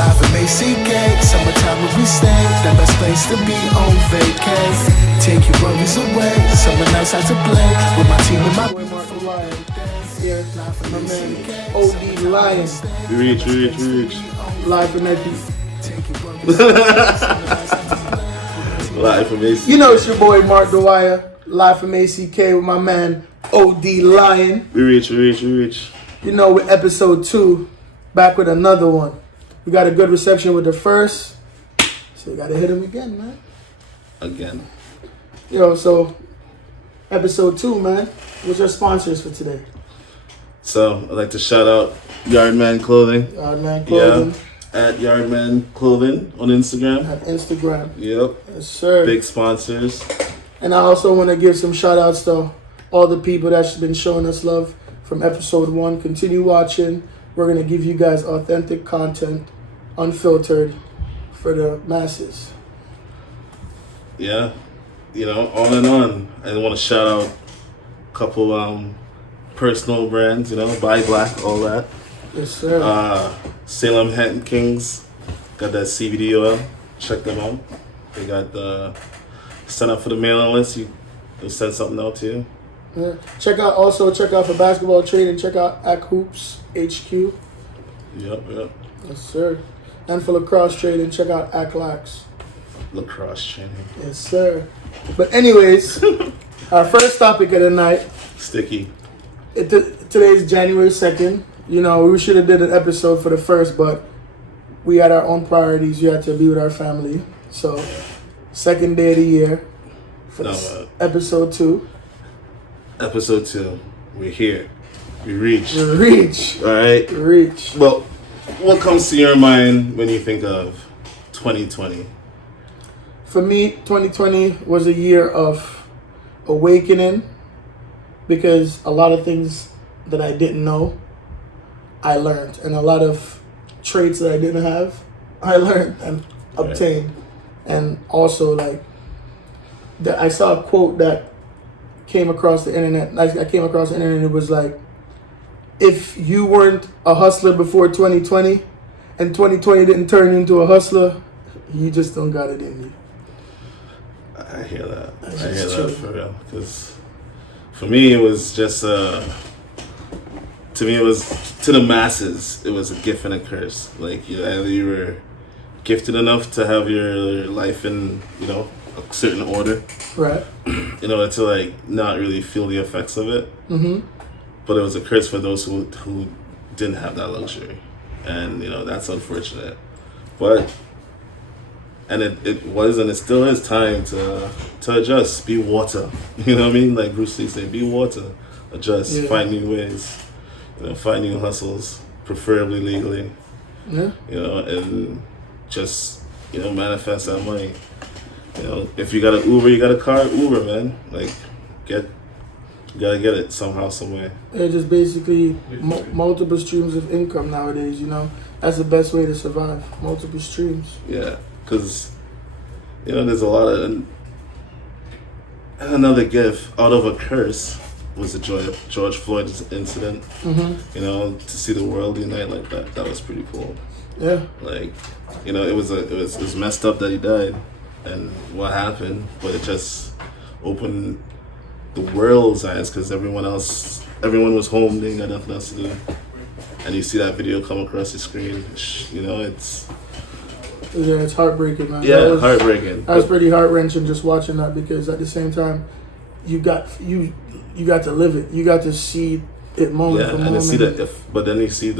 Live from ACK, summertime where we stay, the best place to be on vacay. Take your worries away, summer nights out to play with my team and my Here, my man, OD Lion. Reach. Live from ACK. Live from ACK. You know it's your boy Mark Dwyer, live from ACK with my man OD Lion. We reach. You know, with episode 2, back with another one. We got a good reception with the first, so we gotta hit him again, man. Again. Yo, so episode 2, man. What's your sponsors for today? So I'd like to shout out Yardman Clothing. Yardman Clothing. Yeah. At Yardman Clothing on Instagram. At Instagram. Yep. Yes, sir. Big sponsors. And I also want to give some shout outs to all the people that's been showing us love from episode 1. Continue watching. We're going to give you guys authentic content, unfiltered, for the masses. Yeah. You know, on and on. I want to shout out a couple personal brands, you know, Buy Black, all that. Yes, sir. Salem Hand Kings got that CBD oil. Check them out. They got the sign up for the mailing list. They'll send something out to you. Yeah. Check out for basketball training. Check out ACK Hoops HQ. Yep. Yes, sir. And for lacrosse training, check out ACK Lax. Lacrosse training. Yes, sir. But anyways, our first topic of the night. Sticky. Today's January 2nd. You know, we should have did an episode for the first, but we had our own priorities. We had to be with our family. So, second day of the year for episode 2. Episode 2. We're here. We reach. Reach. All right. Reach. Well, what comes to your mind when you think of 2020? For me, 2020 was a year of awakening because a lot of things that I didn't know, I learned. And a lot of traits that I didn't have, I learned and obtained. Right. And also, I saw a quote that came across the internet. I came across the internet and it was like, if you weren't a hustler before 2020 and 2020 didn't turn you into a hustler, you just don't got it in you. I hear that. I hear that for real. Because for me, it was just, to me, it was, to the masses, it was a gift and a curse. Like, either you were gifted enough to have your life in, you know, a certain order. Right. In order to, not really feel the effects of it. Mm-hmm. But it was a curse for those who didn't have that luxury. And, that's unfortunate. But, and it was and it still is time to adjust, be water. You know what I mean? Like Bruce Lee said, be water. Adjust, find new ways, find new hustles, preferably legally. Yeah. And just, manifest that money. If you got an Uber, you got a car, Uber, man. You gotta get it somehow, some way. Yeah, just basically multiple streams of income nowadays, That's the best way to survive, multiple streams. Yeah, because, there's a lot of... Another gift out of a curse was the George Floyd incident. Mm-hmm. To see the world unite like that was pretty cool. Yeah. It was messed up that he died and what happened, but it just opened the world's eyes because everyone was home, they ain't got nothing else to do. And you see that video come across the screen, it's heartbreaking, man. Yeah, heartbreaking. That was pretty heart-wrenching just watching that because at the same time, you got to live it. You got to see it moment for moment. And see that, but then you see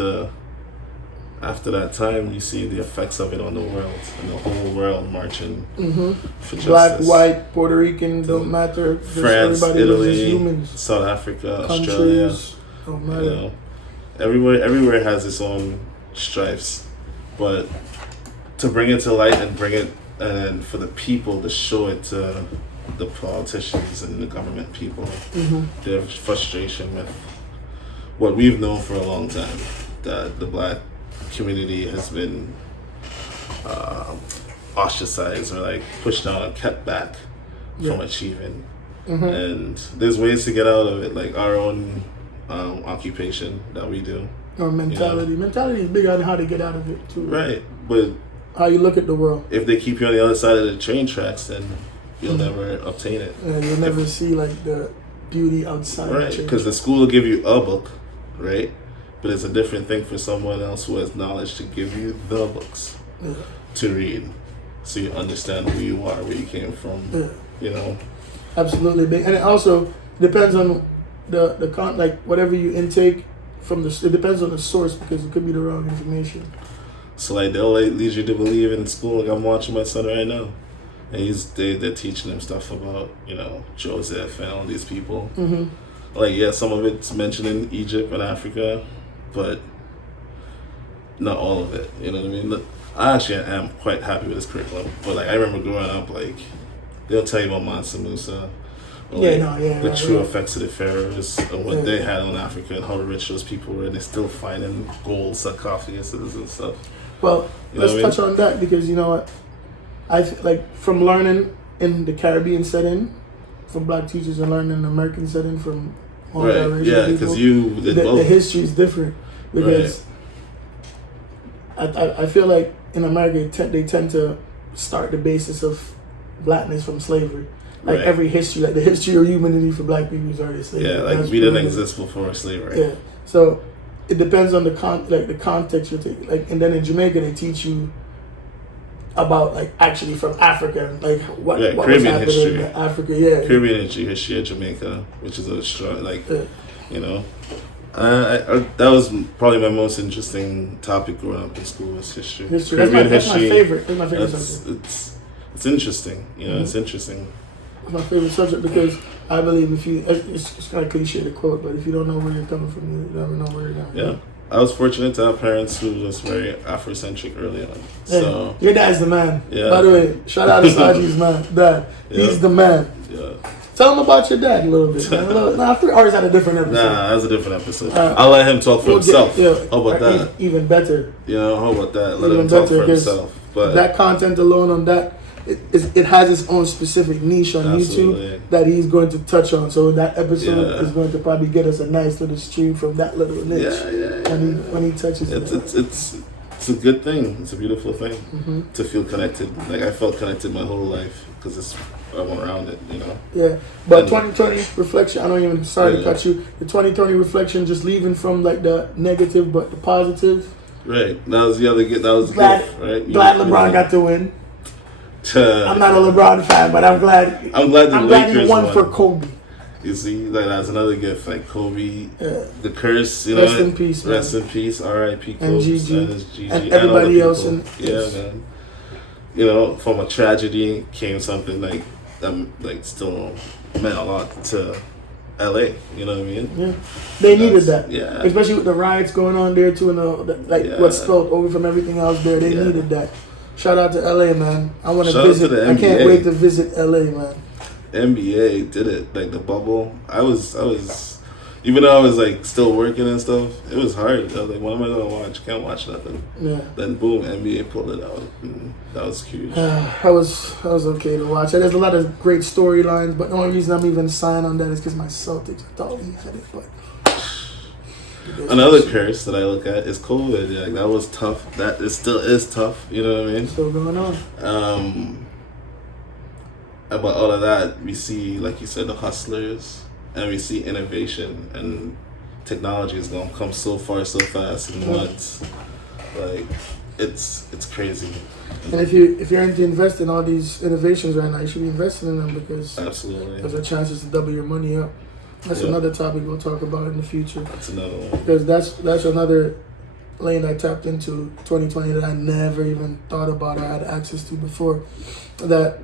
after that time, you see the effects of it on the world, and the whole world marching for justice. Black, white, Puerto Rican, don't matter. France, Italy, South Africa, Australia. Don't matter. Everywhere has its own stripes, but to bring it to light and and for the people to show it to the politicians and the government people, their frustration with what we've known for a long time, that the black community has been ostracized or pushed down and kept back from achieving. And there's ways to get out of it, like our own occupation that we do. Or mentality. Mentality is big on how to get out of it too. Right. but how you look at the world. if they keep you on the other side of the train tracks, then you'll never obtain it. And you'll never see like the beauty outside. Right, because the school will give you a book, right? But it's a different thing for someone else who has knowledge to give you the books to read, so you understand who you are, where you came from. You know. Absolutely, and it also depends on the like whatever you intake from the. It depends on the source because it could be the wrong information. So like they'll like lead you to believe in school. Like I'm watching my son right now, and they're teaching him stuff about Joseph and all these people. Like yeah, some of it's mentioned in Egypt and Africa, but not all of it. You know what I mean? Look, I actually am quite happy with this curriculum. But like I remember growing up, like they'll tell you about Mansa Musa. Or, the true effects of the pharaohs and what they had on Africa and how rich those people were. They're still finding gold sarcophaguses and stuff. Well, let's touch on that because you know what, like from learning in the Caribbean setting, from black teachers and learning in the American setting from all right. Yeah, because you did both. The history is different because I feel like in America they tend to start the basis of blackness from slavery. Like every history, like the history of humanity for black people is already slavery. Yeah, like we didn't exist before slavery. Yeah, so it depends on the context you're taking. Like, and then in Jamaica they teach you about like actually from Africa, like what was Caribbean happening history. in Africa. Yeah, Caribbean history of Jamaica, which is a strong that was probably my most interesting topic growing up in school was history. Caribbean that's history. My favorite. That's my favorite subject. It's interesting. It's interesting. It's my favorite subject because I believe it's kind of cliche to quote, but if you don't know where you're coming from, you never know where you're going. Yeah. I was fortunate to have parents who were just very Afrocentric early on. So your dad's the man. Yeah. By the way, shout out to Saji's dad. He's the man. Yeah. Tell him about your dad a little bit. Man. I always had a different episode. Nah, that's a different episode. I'll let him talk for himself. How about that? Even better. How about that? Let him talk for himself. But that content alone on that, it has its own specific niche on YouTube that he's going to touch on. So that episode is going to probably get us a nice little stream from that little niche. When he touches it. It's a good thing. It's a beautiful thing to feel connected. Like I felt connected my whole life because I'm around it. Yeah, but 2020 reflection. I don't even. Sorry to cut you. The 2020 reflection, just leaving from like the negative, but the positive. Right. That was the other. That was glad. Gift, right? Glad LeBron got to win. I'm not a LeBron fan, but I'm glad. I'm glad he won for Kobe. You see, like that's another gift. Like Kobe, the curse. Rest in peace, man. Rest in peace. R.I.P. Kobe And Gigi and everybody else. Man. From a tragedy came something like that. Still meant a lot to L.A. You know what I mean? Yeah, they needed that. Yeah, especially with the riots going on there too, and what spilled over from everything else there. They needed that. Shout out to LA, man. I want to visit. I can't wait to visit LA, man. NBA did it, like the bubble. I was, even though I was like still working and stuff, it was hard. I was like, what am I gonna watch? Can't watch nothing. Yeah. Then boom, NBA pulled it out. That was huge. That was okay to watch. There's a lot of great storylines, but the only reason I'm even signed on that is because my Celtics. I thought we had it, but. Another curse that I look at is COVID. Like that was tough. That still is tough. You know what I mean? Still going on. About all of that, we see, like you said, the hustlers, and we see innovation and technology is gonna come so far, so fast in months. Like it's crazy. And if you're into investing in all these innovations right now, you should be investing in them because absolutely there's a chance to double your money up. That's another topic we'll talk about in the future. That's another one. Because that's another lane I tapped into 2020 that I never even thought about or had access to before. That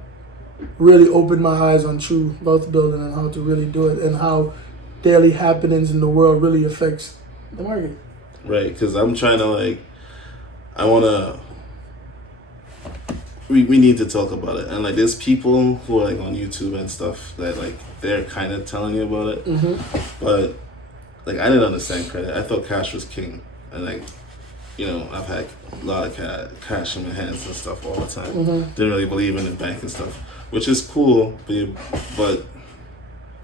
really opened my eyes on true wealth building and how to really do it and how daily happenings in the world really affects the market. Right, because I'm trying to we need to talk about it. And like there's people who are like on YouTube and stuff that like they're kind of telling you about it. But like I didn't understand credit. I thought cash was king. And like, I've had a lot of cash in my hands and stuff all the time. Didn't really believe in the bank and stuff, which is cool, but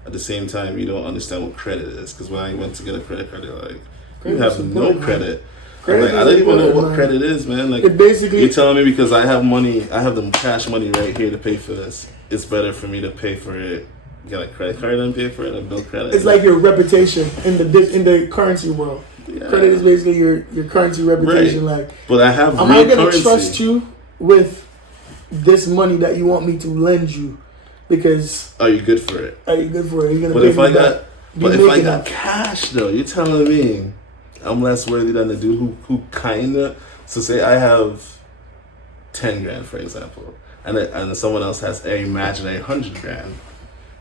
at the same time you don't understand what credit is. Because when I went to get a credit card, they're like, you have no credit. Credit Like, I is don't even know important, what man. credit is, man. Like, It basically- you're telling me because I have money, I have the cash money right here to pay for this. It's better for me to pay for it, get a credit card and pay for it, and build credit. It's like your reputation in the currency world. Yeah. Credit is basically your currency reputation. Right. Like, But I have am real I gonna currency. trust you with this money that you want me to lend you? Because Are you good for it? are you good for it? Are you gonna But pay if me I back? got, You but if I making got that. cash though, you're telling me I'm less worthy than the dude who kinda. So say I have 10 grand, for example, and someone else has an imaginary 100 grand,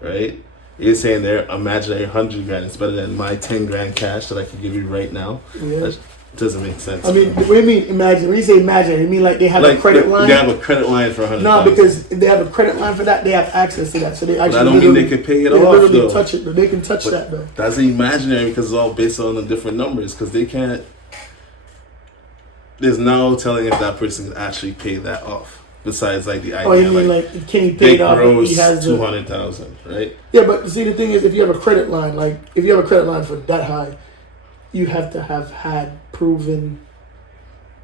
right? You're saying their imaginary 100 grand is better than my 10 grand cash that I can give you right now. Yeah. That doesn't make sense. I mean, what do you mean imagine? When you say imagine, you mean like they have a credit line? They have a credit line for 100. No, because if they have a credit line for that, they have access to that. So they actually. But I don't mean they literally- can pay it they off literally though. touch it, but they can touch But that though. That's imaginary because it's all based on the different numbers. Because they can't. There's no telling if that person can actually pay that off. Besides, like the idea, Oh, you mean like can he pay they it off? If gross he has the 200,000, right? yeah, but see the thing is, if you have a credit line, like if you have a credit line for that high, you have to have had proven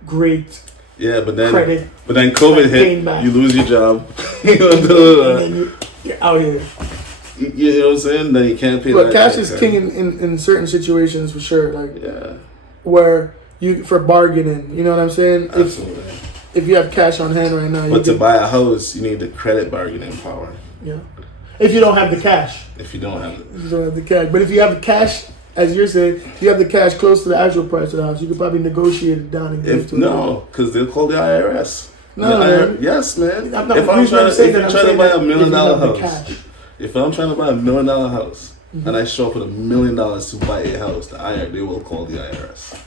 great Yeah, but then credit. COVID like, hit, paying back. you lose your job. And then you're out here. You know what I'm saying? Then you can't pay. But that cash credit is card. king in certain situations for sure. Like Yeah, where you for bargaining, you know what I'm saying? absolutely. If you have cash on hand right now, you But to can, buy a house, you need the credit bargaining power. yeah. If you don't have the cash, If you don't have it, you don't have the cash. But if you have the cash, as you're saying, if you have the cash close to the actual price of the house, you could probably negotiate it down and give if to no, because they'll call the IRS. No, The man. Yes, man. I'm not, If I'm trying to buy $1 million house, cash. if I'm trying to buy $1 million house, Mm-hmm. and I show up with $1 million to buy a house, they will call the IRS.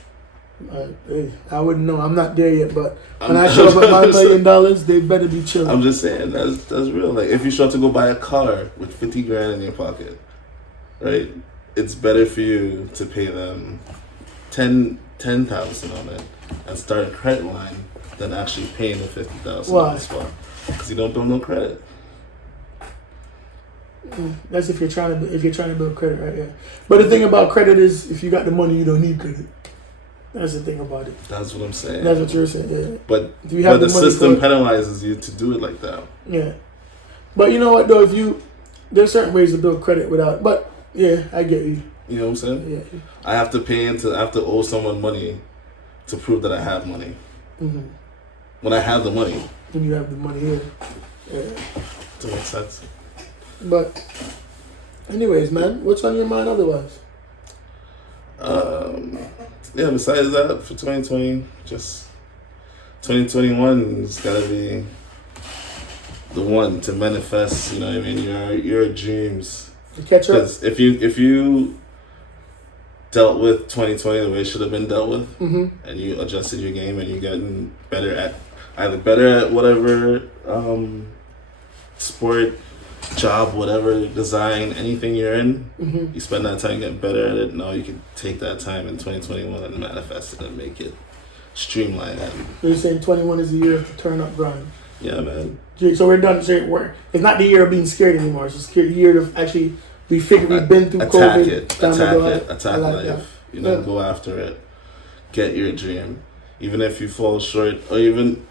I wouldn't know. I'm not there yet, but when I show up with my $1 million, they better be chilling. I'm just saying that's real. Like if you show up to go buy a car with 50 grand in your pocket, right? It's better for you to pay them 10,000 on it and start a credit line than actually paying the 50,000 on Why? the spot because you don't build no credit. That's if you're trying to build credit, right? Yeah. But the thing about credit is, if you got the money, you don't need credit. That's the thing about it. That's what I'm saying. That's what you're saying. Yeah. But If you have the the money system for it- penalizes you to do it like that. Yeah. But you know what though? There's certain ways to build credit without. But yeah, I get you. You know what I'm saying? Yeah. I have to owe someone money to prove that I have money. Mm-hmm. When I have the money, When you have the money here. Yeah. does that make sense? But, anyways, man, what's on your mind otherwise? Yeah, besides that, for 2020, just 2021 is gotta be the one to manifest, you know what I mean, your dreams. To catch up? Because if you dealt with 2020 the way it should have been dealt with, Mm-hmm. and you adjusted your game and you're getting better at whatever sport, job, whatever, design, anything you're in, Mm-hmm. you spend that time getting better at it. Now you can take that time in 2021 and manifest it and make it streamline it. You're saying 21 is the year of the turn up grind. Yeah, man. So we're done. It's not the year of being scared anymore. It's the year of actually, we've been through Attack COVID. it. down the road. Attack I like life. that. You know, Yeah. go after it. Get your dream. Even if you fall short, or even,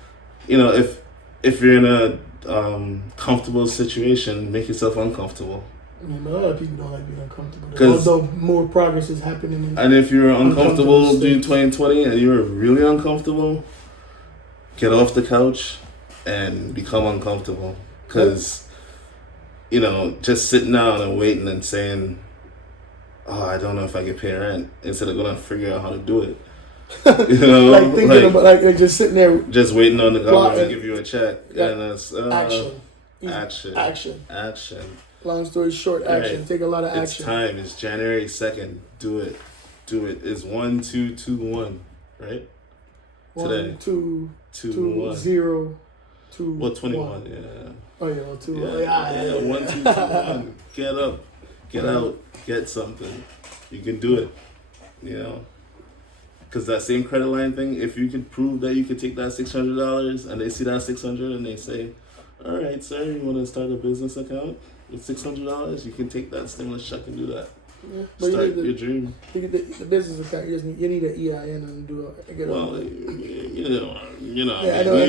you know, if you're in a comfortable situation, make yourself uncomfortable. I mean, a lot of people don't like being uncomfortable. 'Cause- Although more progress is happening. And if you're uncomfortable Uncomfortable during states. 2020 and you're really uncomfortable, get off the couch and become uncomfortable. Because, you know, just sitting down and waiting and saying, oh, I don't know if I can pay rent, instead of going to figure out how to do it. You know, like thinking about like just sitting there. just waiting on the government to Plotting. give you a check. Yeah. And that's Action. Easy. Action. Action. Long story short, action. Right. Take a lot of It's action. time. It's January 2nd. Do it. It's 1 2 2 1, right? Today. 1 2 2 2 1. 0 2. Well, 21. 1. Yeah. Oh yeah, 1 2. Yeah. 1 2 2 1. Get up. Get out. Get something. You can do it. You know. Because that same credit line thing, if you could prove that you could take that $600 and they see that $600 and they say, all right, sir, you want to start a business account with $600? You can take that stimulus check and do that. Yeah, but Start you need your dream. the business account. You need an EIN and do it. Well, you know. Yeah, I know what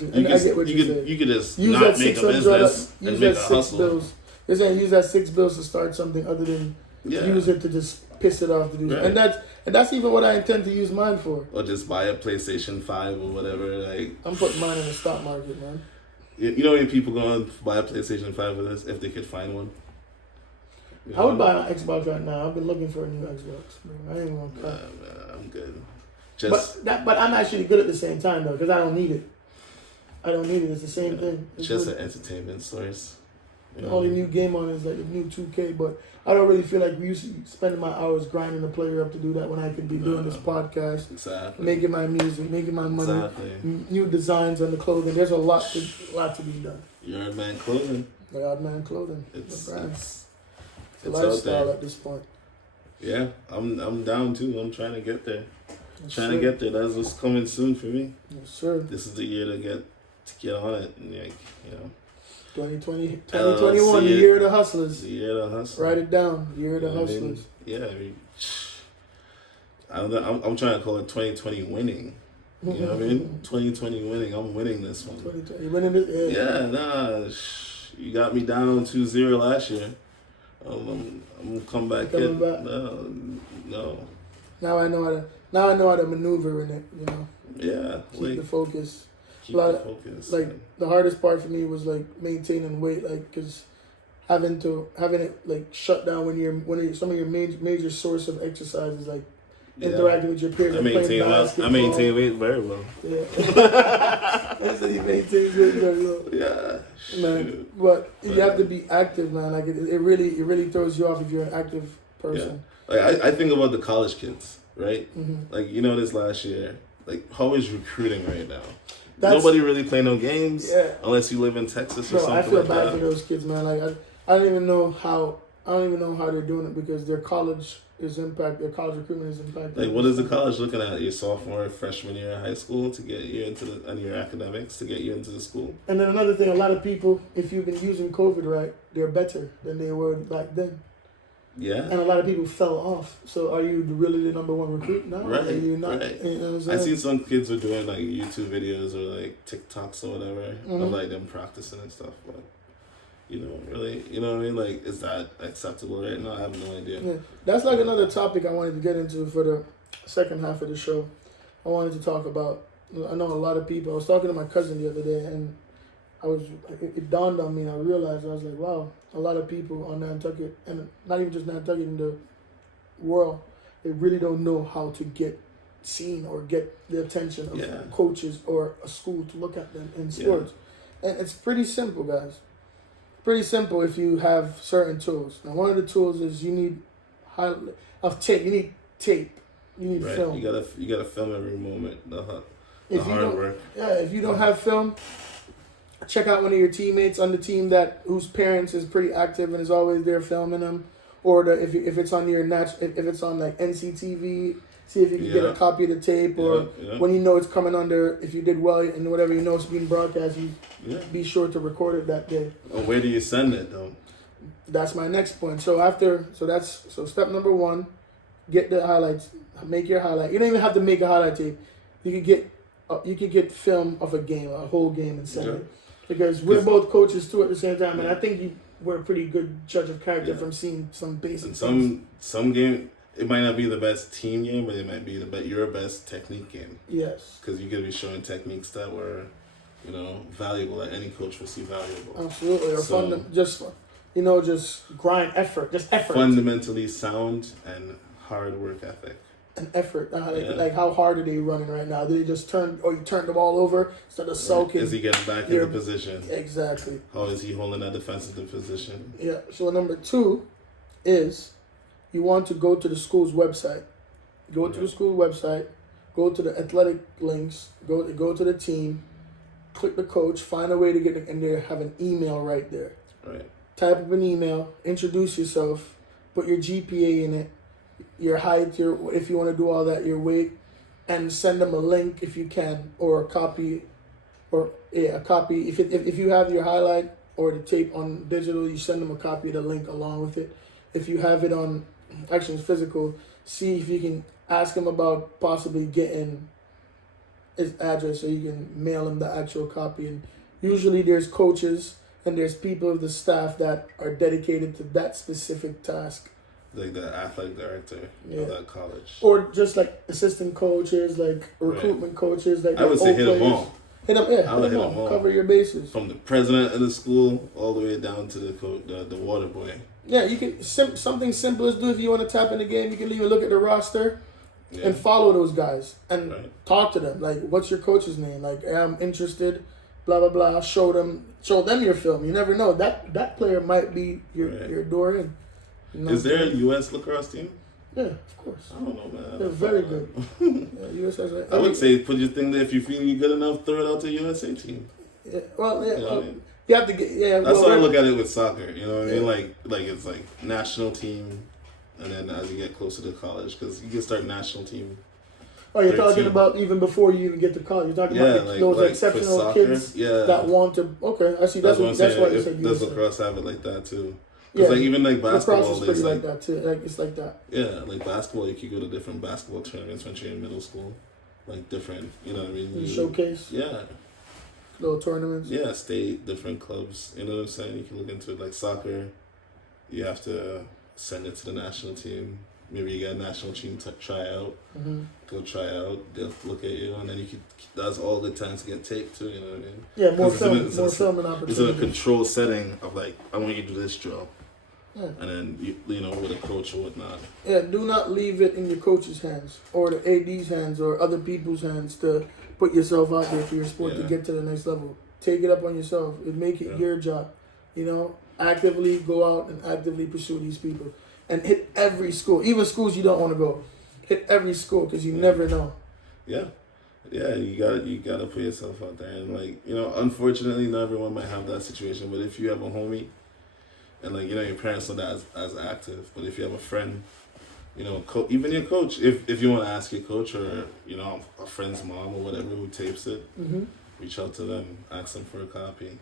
you. I get what you said. You could just Use not that make a $600. business and Use make that a six hustle. bills. They're saying use that $6 to start something other than use it to just piss it off to do. Right. And that's even what I intend to use mine for. Or just buy a PlayStation 5 or whatever. Like I'm putting mine in the stock market, man. you know how many people going to buy a PlayStation 5 with this if they could find one? You know? I would buy an Xbox right now. I've been looking for a new Xbox, bro. I ain't gonna cut. Man, I'm good. But I'm actually good at the same time though, because I don't need it. I don't need it. It's the same thing. It's just good. an entertainment source. The only new game on is like the new 2K, but I don't really feel like spending my hours grinding the player up to do that when I could be doing this podcast, making my music, making my money, new designs on the clothing. There's a lot to be done. Yard Man Clothing. Yard Man Clothing. It's a lifestyle at this point. Yeah, I'm down too. I'm trying to get there. Yes, to get there. That's what's coming soon for me. Yes, sir. This is the year to get on it, and 2021, the year of the hustlers. The year of the hustlers. Write it down. The year of the hustlers. I'm trying to call it 2020 winning. You know what I mean? 2020 winning. I'm winning this one. 2020 winning this. Yeah, you got me down 2-0 last year. I'm gonna come back. No. Now I know how to maneuver in it. You know. Yeah. Keep the focus. Focus. Like the hardest part for me was like maintaining weight, like because having it like shut down when some of your major source of exercise is like interacting with your peers. I maintain weight very well. Yeah. I said he maintains weight very well. Yeah. Man, but you have to be active, man. Like it really throws you off if you're an active person. Yeah. Like I think about the college kids, right? Mm-hmm. Like this last year, like how is recruiting right now? Nobody really play no games unless you live in Texas or something. I feel bad for those kids, man. Like I don't even know how they're doing it because their college recruitment is impacted. Like what is the college looking at your sophomore, freshman year of high school to get you into your academics to get you into the school? And then another thing, a lot of people, if you've been using COVID right, they're better than they were back then. Yeah. And a lot of people fell off. So are you really the number one recruit now? Right. Are you not? Right. You know what I'm saying? I seen some kids were doing like YouTube videos or like TikToks or whatever of like them practicing and stuff. But really, you know what I mean? Like, is that acceptable right now? I have no idea. Yeah. That's like another topic I wanted to get into for the second half of the show. I wanted to talk about. I know a lot of people. I was talking to my cousin the other day, and it dawned on me, and I realized, I was like, wow, a lot of people on Nantucket, and not even just Nantucket, in the world, they really don't know how to get seen or get the attention of coaches or a school to look at them in sports. And it's pretty simple, guys. Pretty simple if you have certain tools. Now, one of the tools is you need tape. You need tape. You need film. You gotta film every moment. The hard work. Yeah, if you don't have film, check out one of your teammates on the team whose parents is pretty active and is always there filming them, or if it's on if it's on like NCTV, see if you can get a copy of the tape, or when it's coming under, if you did well and whatever it's being broadcast, you be sure to record it that day. Well, where do you send it though? That's my next point. So step number 1, get the highlights, make your highlight. You don't even have to make a highlight tape. You could get film of a game, a whole game, and send it. Because we're both coaches too at the same time, and I think we're a pretty good judge of character from seeing some basic things. Some game, it might not be the best team game, but it might be your best technique game. Yes. Because you could be showing techniques that were, valuable, that any coach will see valuable. Absolutely. Or just grind effort. Just effort. Fundamentally sound and hard work ethic. An effort. Like how hard are they running right now? Did they just turn the ball over instead of sulking? Is he getting back into position? Exactly. How is he holding that defensive position? Yeah. So number 2 is you want to go to the school's website. Go to the school website. Go to the athletic links. Go to the team. Click the coach. Find a way to get in there. Have an email right there. Right. Type up an email. Introduce yourself. Put your GPA in it. Your height, if you want to do all that, your weight, and send them a link if you can, or a copy. If you have your highlight or the tape on digital, you send them a copy of the link along with it. If you have it on actually physical, see if you can ask him about possibly getting his address so you can mail him the actual copy. And usually there's coaches and there's people of the staff that are dedicated to that specific task. Like the athletic director of that college. Or just like assistant coaches, like recruitment coaches. Like I would say hit players. them all. Hit them, yeah. I would hit them all. Cover your bases. From the president of the school all the way down to the water boy. Yeah, you can something simple as do if you want to tap in the game. You can even look at the roster and follow those guys and talk to them. Like, what's your coach's name? Like, hey, I'm interested. Blah blah blah. Show them your film. You never know, that player might be your door in. You know, is there a U.S. lacrosse team? Yeah, of course. I don't know, man. They're very good. Yeah, US has I would say put your thing there. If you feel you're good enough, throw it out to the USA team. Yeah, well, yeah. You know what I mean? You have to get, yeah. That's why I look at it with soccer. You know what I mean? Like it's like national team, and then as you get closer to college, because you can start national team. Oh, you're 13. Talking about even before you even get to college. You're talking about those exceptional soccer, kids that want to. Okay, I see. That's why you said. Does lacrosse have it like that too? Because like even like basketball, lacrosse is pretty like that too. Like it's like that. Yeah, like basketball, you could go to different basketball tournaments when you're in middle school, like different. You know what I mean? You showcase. Yeah. Little tournaments. Yeah, state, different clubs. You know what I'm saying? You can look into it. Like soccer, you have to send it to the national team. Maybe you got a national team try out. Mm-hmm. Go try out. They'll look at you, and then you could. That's all the times to get taped too. You know what I mean? Yeah, more filming opportunities. It's in a controlled setting of like, I want you to do this drill. Yeah. And then you know, with a coach or whatnot. Yeah, do not leave it in your coach's hands or the AD's hands or other people's hands to put yourself out there for your sport to get to the next level. Take it up on yourself and make it your job. You know, actively go out and actively pursue these people and hit every school, even schools you don't want to go. Hit every school because you never know. Yeah, you gotta put yourself out there, and like, you know, unfortunately, not everyone might have that situation. But if you have a homie. And like, you know, your parents are not as active, but if you have a friend, you know, even your coach, if you want to ask your coach or, you know, a friend's mom or whatever who tapes it, reach out to them, ask them for a copy.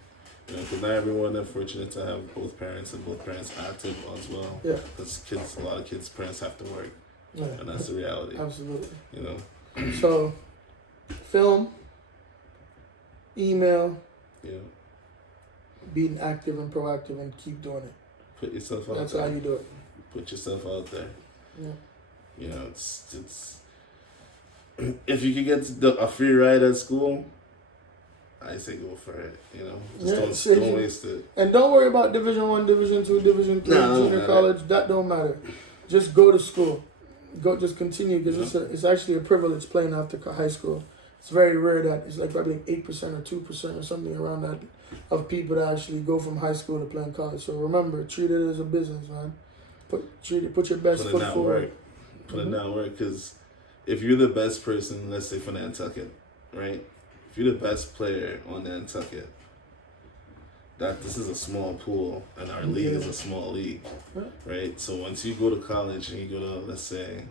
You know, because not everyone are fortunate to have both parents and both parents active as well. Yeah. Because a lot of kids' parents have to work, and that's the reality. Absolutely. You know. So, film, email. Yeah. Being active and proactive and keep doing it. Put yourself out there. That's how you do it. Put yourself out there. Yeah. You know, it's if you could get a free ride at school, I say go for it. You know, just don't waste it. And don't worry about Division 1, Division 2, Division 3, junior college. That don't matter. Just go to school. Just continue because it's actually a privilege playing after high school. It's very rare that it's like probably 8% or 2% or something around that of people that actually go from high school to play in college. So remember, treat it as a business, man. Put your best foot forward. Put in that work, because if you're the best person, let's say for Nantucket, right? If you're the best player on Nantucket, this is a small pool and our league is a small league, right? So once you go to college and you go to, let's say,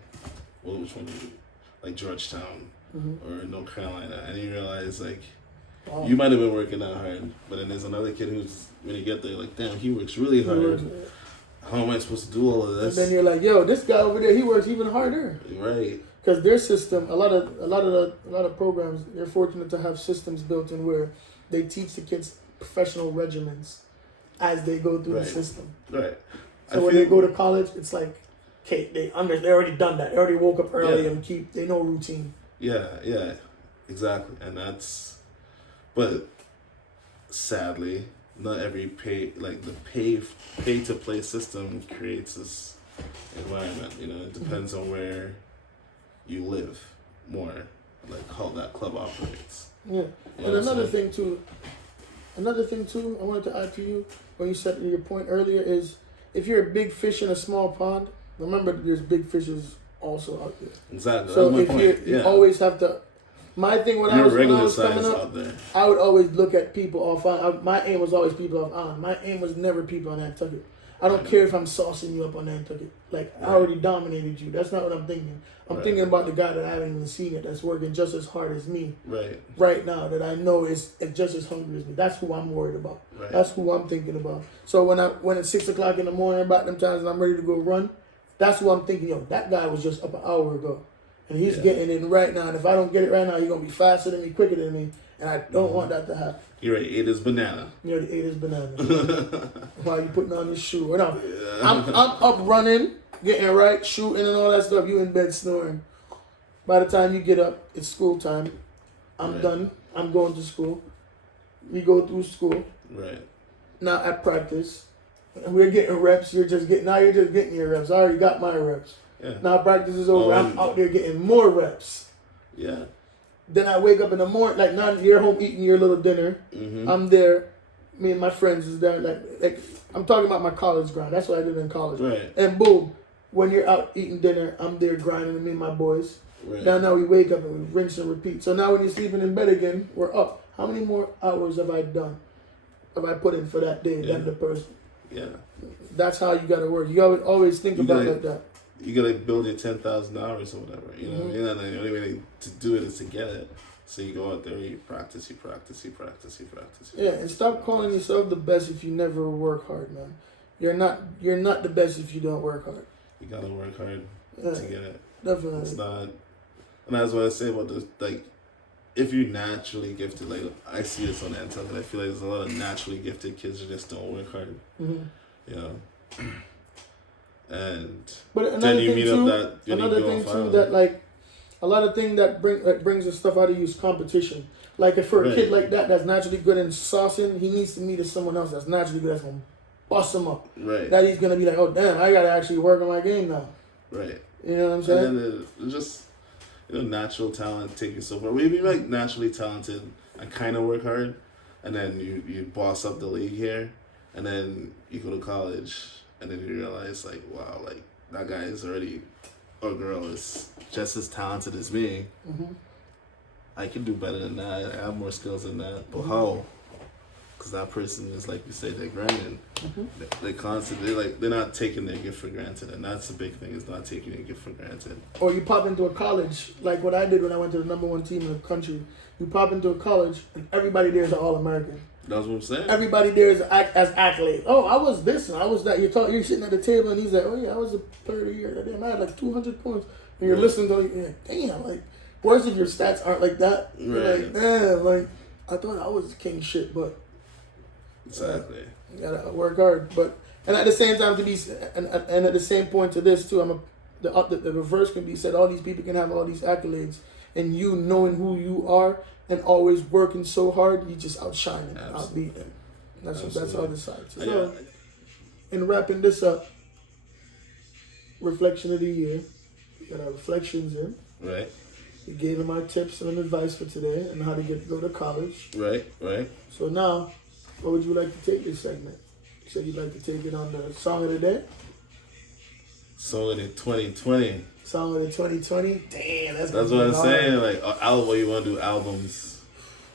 which one do you do? Like Georgetown. Or North Carolina, and you realize like you might have been working that hard, but then there's another kid who's when you get there like, damn, he works really hard. How am I supposed to do all of this? And then you're like, yo, this guy over there, he works even harder. Right. Because their system, a lot of programs, they're fortunate to have systems built in where they teach the kids professional regimens as they go through the system. Right. So when they go to college, it's like, okay, they already done that. They already woke up early and they know routine. Yeah, exactly, but sadly, not every pay to play system creates this environment. You know, it depends on where you live more, like how that club operates. Yeah, and another thing too, I wanted to add to you when you said your point earlier is if you're a big fish in a small pond, remember there's big fishes also out there. Exactly. So that's my point. You always have to. My thing when I was coming up, I would always look at people off on. My aim was always people off on. My aim was never people on Nantucket. I don't care if I'm saucing you up on Nantucket. Like I already dominated you. That's not what I'm thinking. I'm thinking about the guy that I haven't even seen it. That's working just as hard as me. Right now, that I know is just as hungry as me. That's who I'm worried about. That's who I'm thinking about. So when it's 6:00 in the morning, about them times, and I'm ready to go run. That's what I'm thinking. Yo, that guy was just up an hour ago, and he's Yeah. getting in right now. And if I don't get it right now, he's gonna be faster than me, quicker than me, and I don't want that to happen. You're right. Ate his banana. You know, he ate his banana while you putting on his shoe. No, I'm up running, getting right, shooting and all that stuff. You in bed snoring. By the time you get up, it's school time. I'm done. I'm going to school. We go through school. Right. Now at practice, and we're getting reps. You're just getting your reps. I already got my reps. Yeah. Now practice is over. I'm out there getting more reps. Yeah. Then I wake up in the morning, like now you're home eating your little dinner. Mm-hmm. I'm there. Me and my friends is there. Like I'm talking about my college grind. That's what I did in college. Right. And boom, when you're out eating dinner, I'm there grinding with me and my boys. Right. Now we wake up and we rinse and repeat. So now when you're sleeping in bed again, we're up. How many more hours have I done? Have I put in for that day than the person? Yeah. That's how you gotta work. You always think about it like that. You gotta build your 10,000 hours or whatever. You know, Mm-hmm. you know, the only way to do it is to get it. So you go out there, you practice. Yeah, and stop calling yourself the best if you never work hard, man. You're not the best if you don't work hard. You gotta work hard Yeah, to get it. definitely. It's not. And that's what I say about this. Like, if you're naturally gifted, like I see this on the internet, I feel like there's a lot of naturally gifted kids who just don't work hard. Mm-hmm. You know. And But then you meet up that another thing too that like a lot of thing that brings the stuff out of you is competition. Like if for a kid like that's naturally good in saucing, he needs to meet someone else that's naturally good that's gonna bust him up. Right. That he's gonna be like, oh damn, I gotta actually work on my game now. Right. You know what I'm saying? And then just natural talent take you so far. Maybe like naturally talented and kind of work hard, and then you boss up the league here, and then you go to college, and then you realize like, wow, like that guy is already, or girl is just as talented as me. Mm-hmm. I can do better than that. I have more skills than that. But how? Because that person is, like you say, they're grinding. Mm-hmm. They constantly, they're not taking their gift for granted. And that's the big thing, is not taking your gift for granted. Or you pop into a college, like what I did when I went to the number 1 team in the country. You pop into a college, and everybody there is an All-American. That's what I'm saying. Everybody there is as accolades. Oh, I was this and I was that. You're sitting at the table, and he's like, oh yeah, I was a third of year. Damn, I had like 200 points. And you're listening to it, damn, like, worse if your stats aren't like that. You're like, damn, like, I thought I was king shit, but Exactly. you gotta work hard. But and at the same time to be and at the same point to this too, the reverse can be said. All these people can have all these accolades, and you knowing who you are and always working so hard, you just outshining, outbeat them. That's all the sides. So, in wrapping this up, reflection of the year. We got our reflections in. Right. We gave him our tips and advice for today and how to go to college. Right. So now, what would you like to take this segment? You said you'd like to take it on the song of the day? Song of the 2020. Song of the 2020? Damn, that's what I'm saying. Like, album, you want to do albums.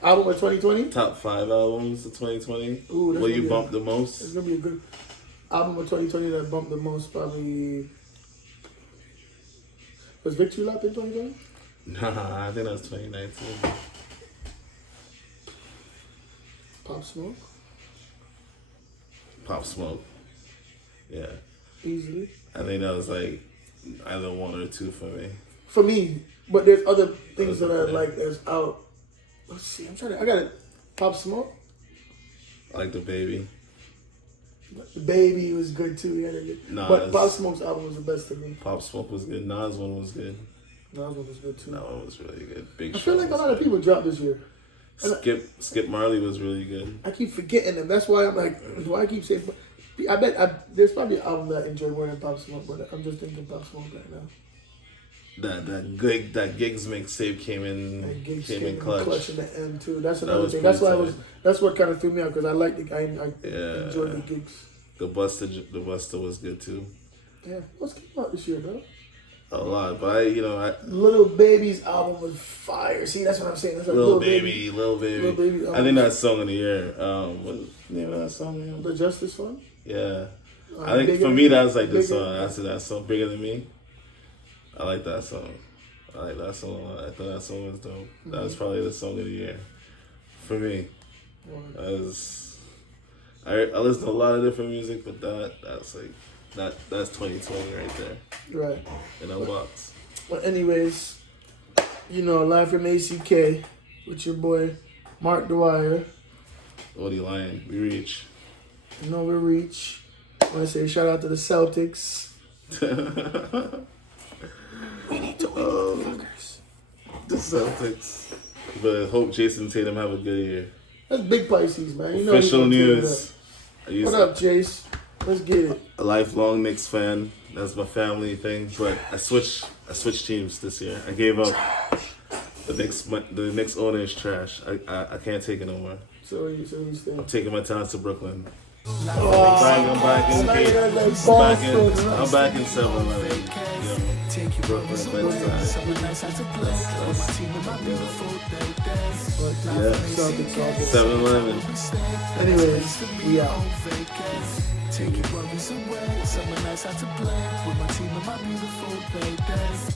Album of 2020? Top 5 albums of 2020. Ooh, that's what you be bumped the most? It's going to be a good album of 2020 that bumped the most, probably. Was Victory Lap in 2020? Nah, I think that was 2019. Pop Smoke? Pop Smoke. Yeah. Easily. I think that was like either 1 or 2 for me. For me, but there's other things that I like that's out. Let's see, I got it. Pop Smoke? I like The Baby. The Baby was good too. But Pop Smoke's album was the best to me. Pop Smoke was good. Nas one was good. Nas one was good too. That one was really good. I feel like a lot of people dropped this year. Skip Marley was really good. I keep forgetting them. That's why I'm like, why I keep saying. I bet there's probably an album that I enjoy more than Pop Smoke, but I'm just thinking Pop Smoke right now. That Gigs mixtape came in clutch in the end too. That's another thing. That's why that's what kind of threw me out because I like I enjoyed the gigs. The Buster was good too. Yeah, what's came out this year, bro? A lot, but Lil Baby's album was fire. See, that's what I'm saying. That's like Lil Baby. I think that song of the year. What's the name of that song? The Justice one. Yeah, I think for me that's like the song. After that song, Bigger Than Me. I like that song. I like that song a lot. I thought that song was dope. Mm-hmm. That was probably the song of the year for me. I listen to a lot of different music, but that's like That's 2020 right there Right. in a box. But anyways, live from ACK with your boy Mark Dwyer. Odie Lion, we reach. We reach. I want to say shout out to the Celtics. We need to win, motherfuckers. The Celtics. But I hope Jason Tatum have a good year. That's big Pisces, man. Official news. What up, Jace? Let's get it. A lifelong Knicks fan. That's my family thing. But I switched teams this year. I gave up. The Knicks owner is trash. I can't take it no more. So you saying? I'm taking my talents to Brooklyn. I'm back in I'm back in 7-Eleven. Brooklyn, next time. Yeah. 7-Eleven. Anyways, we out. Take your worries away. Summer nights out to play with my team and my beautiful baby.